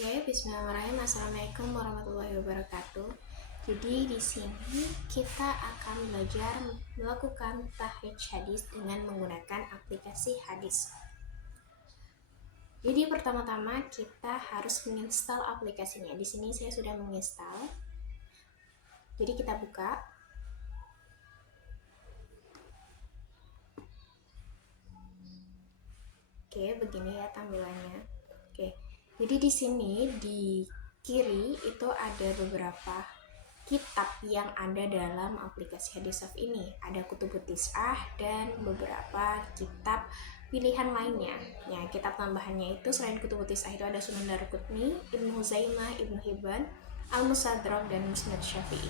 Oke, bismillahirrahmanirrahim. Assalamualaikum warahmatullahi wabarakatuh. Jadi di sini kita akan belajar melakukan tahrij hadis dengan menggunakan aplikasi hadis. Jadi pertama-tama kita harus menginstal aplikasinya. Di sini saya sudah menginstal. Jadi kita buka. Oke, begini ya tampilannya. Oke. Jadi di sini di kiri itu ada beberapa kitab yang ada dalam aplikasi Hadisaf ini. Ada Kutubut Tis'ah dan beberapa kitab pilihan lainnya. Ya, kitab tambahannya itu selain Kutubut Tis'ah itu ada Sunan Daruqutni, Ibnu Huzaimah, Ibnu Hibban, Al-Mustadrak dan Musnad Syafi'i.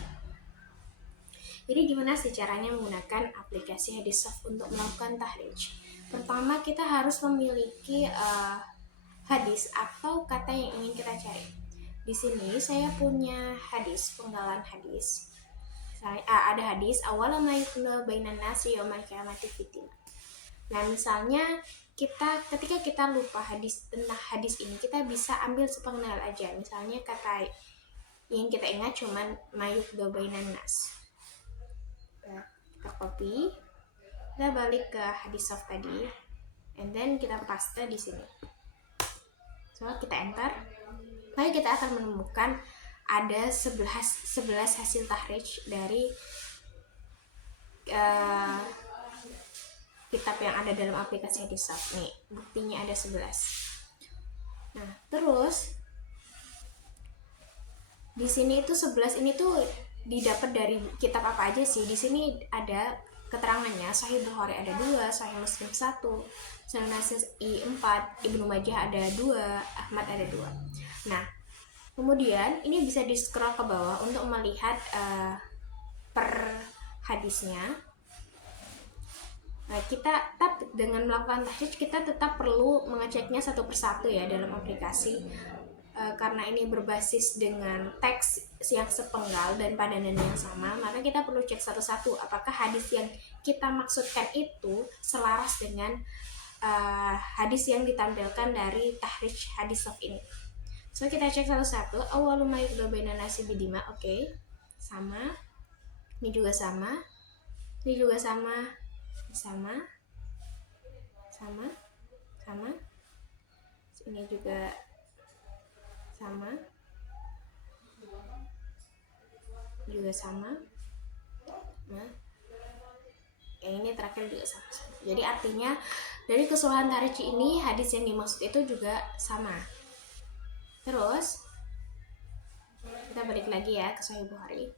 Jadi gimana sih caranya menggunakan aplikasi Hadisaf untuk melakukan tahrij? Pertama kita harus memiliki hadis atau kata yang ingin kita cari. Di sini saya punya hadis, penggalan hadis. Ada hadis awal ma yakunu bainan nasi yaumil qiyamati fitinah. Nah, misalnya ketika kita lupa hadis tentang hadis ini, kita bisa ambil sepenggal aja. Misalnya kata yang kita ingat cuman mayuk do bainan nas. Kita copy, kita balik ke hadis soft tadi, and then kita paste di sini. So, kita enter, maka kita akan menemukan ada 11 hasil tahrij dari kitab yang ada dalam aplikasi Hadisaf. Nih, buktinya ada 11. Nah, terus di sini itu 11 ini tuh didapat dari kitab apa aja sih? Di sini ada keterangannya. Sahih Bukhari ada 2, Sahih Muslim 1, Sunan Nasa'i 4, Ibnu Majah ada 2, Ahmad ada 2. Nah, kemudian ini bisa di scroll ke bawah untuk melihat per hadisnya. Nah, kita dengan melakukan tahrij kita tetap perlu mengeceknya satu persatu ya dalam aplikasi. Karena ini berbasis dengan teks yang sepenggal dan padanan yang sama, maka kita perlu cek satu-satu apakah hadis yang kita maksudkan itu selaras dengan hadis yang ditampilkan dari tahrij hadis soft ini. So kita cek satu-satu. Awwalu ma yakunu bainan nasi bidima. Oke. Sama. Ini juga sama. Ini juga sama. Sama. Sama. Sama. Ini juga sama, juga sama. Nah, yang ini terakhir juga sama. Jadi artinya dari keseluruhan tahrij ini hadis yang dimaksud itu juga sama. Terus kita balik lagi ya ke Sahih Bukhari.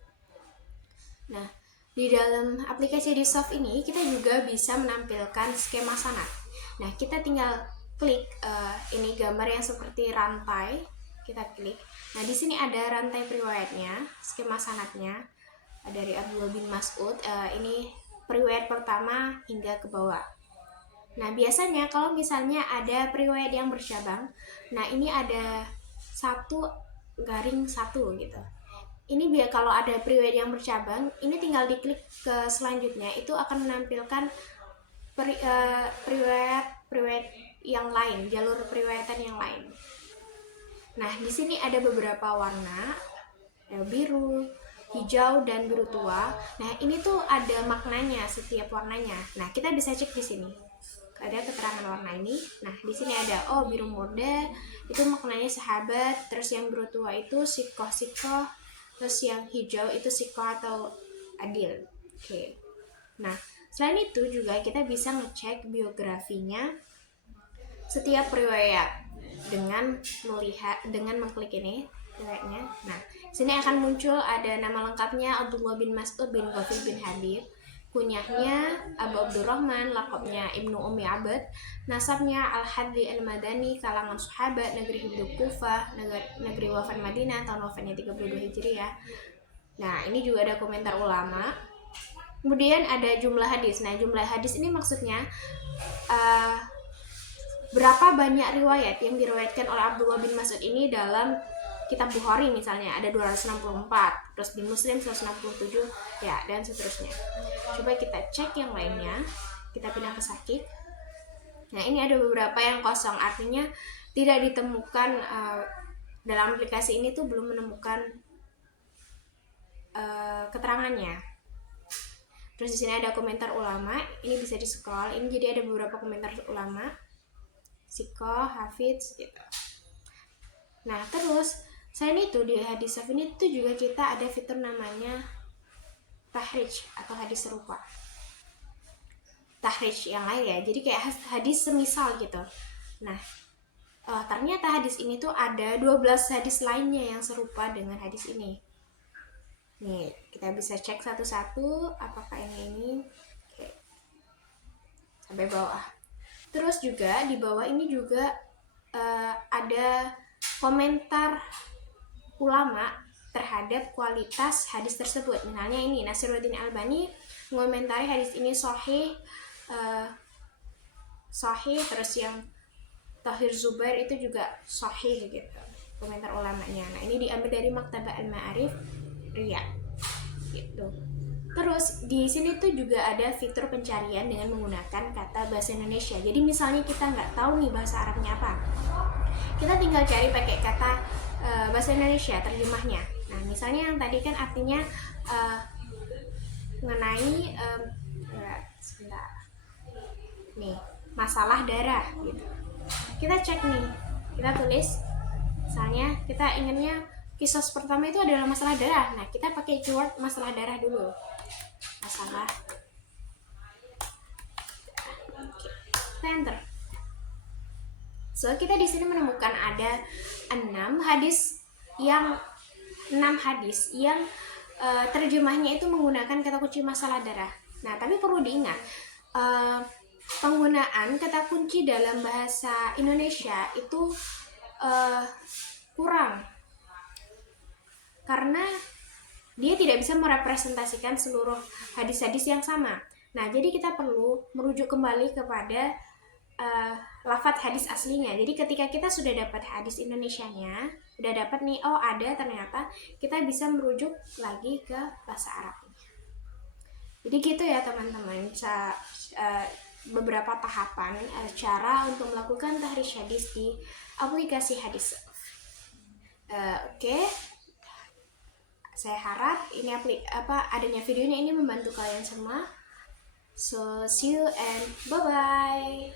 Nah, di dalam aplikasi Hadisaf ini kita juga bisa menampilkan skema sanad. Nah, kita tinggal klik ini gambar yang seperti rantai. Kita klik. Nah, di sini ada rantai periwayatnya, skema sanadnya dari Abdullah bin Mas'ud. Ini periwayat pertama hingga ke bawah. Nah, biasanya kalau misalnya ada periwayat yang bercabang, nah ini ada 1/1 gitu. Ini kalau ada periwayat yang bercabang, ini tinggal diklik ke selanjutnya, itu akan menampilkan periwayat yang lain, jalur periwayatan yang lain. Nah, di sini ada beberapa warna, ada biru, hijau, dan biru tua. Nah, ini tuh ada maknanya setiap warnanya. Nah, kita bisa cek di sini. Ada keterangan warna ini. Nah, di sini ada biru muda itu maknanya sahabat, terus yang biru tua itu sikoh, terus yang hijau itu sikoh atau adil. Oke. Nah, selain itu juga kita bisa ngecek biografinya setiap riwayat dengan mengklik ini riwayatnya. Nah, sini akan muncul ada nama lengkapnya Abdullah bin Mas'ud bin Ghafir bin Habib, kunyahnya Abu Abdurrahman, lakabnya Ibnu Ummi Abad, nasabnya Al-Hadli Al-Madani, kalangan sahabat, negeri hidup Kufah, negeri wafat Madinah, tahun wafatnya 32 Hijriah. Nah, ini juga ada komentar ulama. Kemudian ada jumlah hadis. Nah, jumlah hadis ini maksudnya berapa banyak riwayat yang diriwayatkan oleh Abdullah bin Mas'ud ini dalam kitab Bukhari misalnya ada 264, terus di Muslim 167 ya, dan seterusnya. Coba kita cek yang lainnya. Kita pindah ke Sakik. Nah, ini ada beberapa yang kosong, artinya tidak ditemukan dalam aplikasi ini tuh belum menemukan keterangannya. Terus di sini ada komentar ulama, ini bisa di scroll. Ini jadi ada beberapa komentar ulama, Sikoh, Hafidz gitu. Nah terus selain itu di hadis saf ini tuh juga kita ada fitur namanya tahrij atau hadis serupa. Tahrij yang lain ya, jadi kayak hadis semisal gitu. Nah ternyata hadis ini tuh ada 12 hadis lainnya yang serupa dengan hadis ini. Nih kita bisa cek satu-satu apakah ini. Oke. Sampai bawah. Terus juga di bawah ini juga ada komentar ulama terhadap kualitas hadis tersebut. Misalnya ini Nasiruddin Albani mengomentari hadis ini sahih, terus yang Tahir Zubair itu juga sahih gitu komentar ulamanya. Nah ini diambil dari Maktabah Al-Ma'arif Riyadh gitu. Terus di sini tuh juga ada fitur pencarian dengan menggunakan kata bahasa Indonesia. Jadi misalnya kita nggak tahu nih bahasa Arabnya apa, kita tinggal cari pakai kata bahasa Indonesia terjemahnya. Nah misalnya yang tadi kan artinya mengenai sebentar nih masalah darah gitu. Kita cek nih, kita tulis misalnya kita inginnya kisah pertama itu adalah masalah darah. Nah kita pakai keyword masalah darah dulu, masalah. Kita enter. So kita di sini menemukan ada 6 hadis yang terjemahnya itu menggunakan kata kunci masalah darah. Nah tapi perlu diingat penggunaan kata kunci dalam bahasa Indonesia itu kurang karena dia tidak bisa merepresentasikan seluruh hadis-hadis yang sama. Nah jadi kita perlu merujuk kembali kepada lafadz hadis aslinya. Jadi ketika kita sudah dapat hadis Indonesianya, udah dapat nih, oh ada ternyata, kita bisa merujuk lagi ke bahasa Arabnya. Jadi gitu ya teman-teman, beberapa tahapan cara untuk melakukan tahrij hadis di aplikasi hadis. Oke. Saya harap ini adanya videonya ini membantu kalian semua. So see you and bye bye.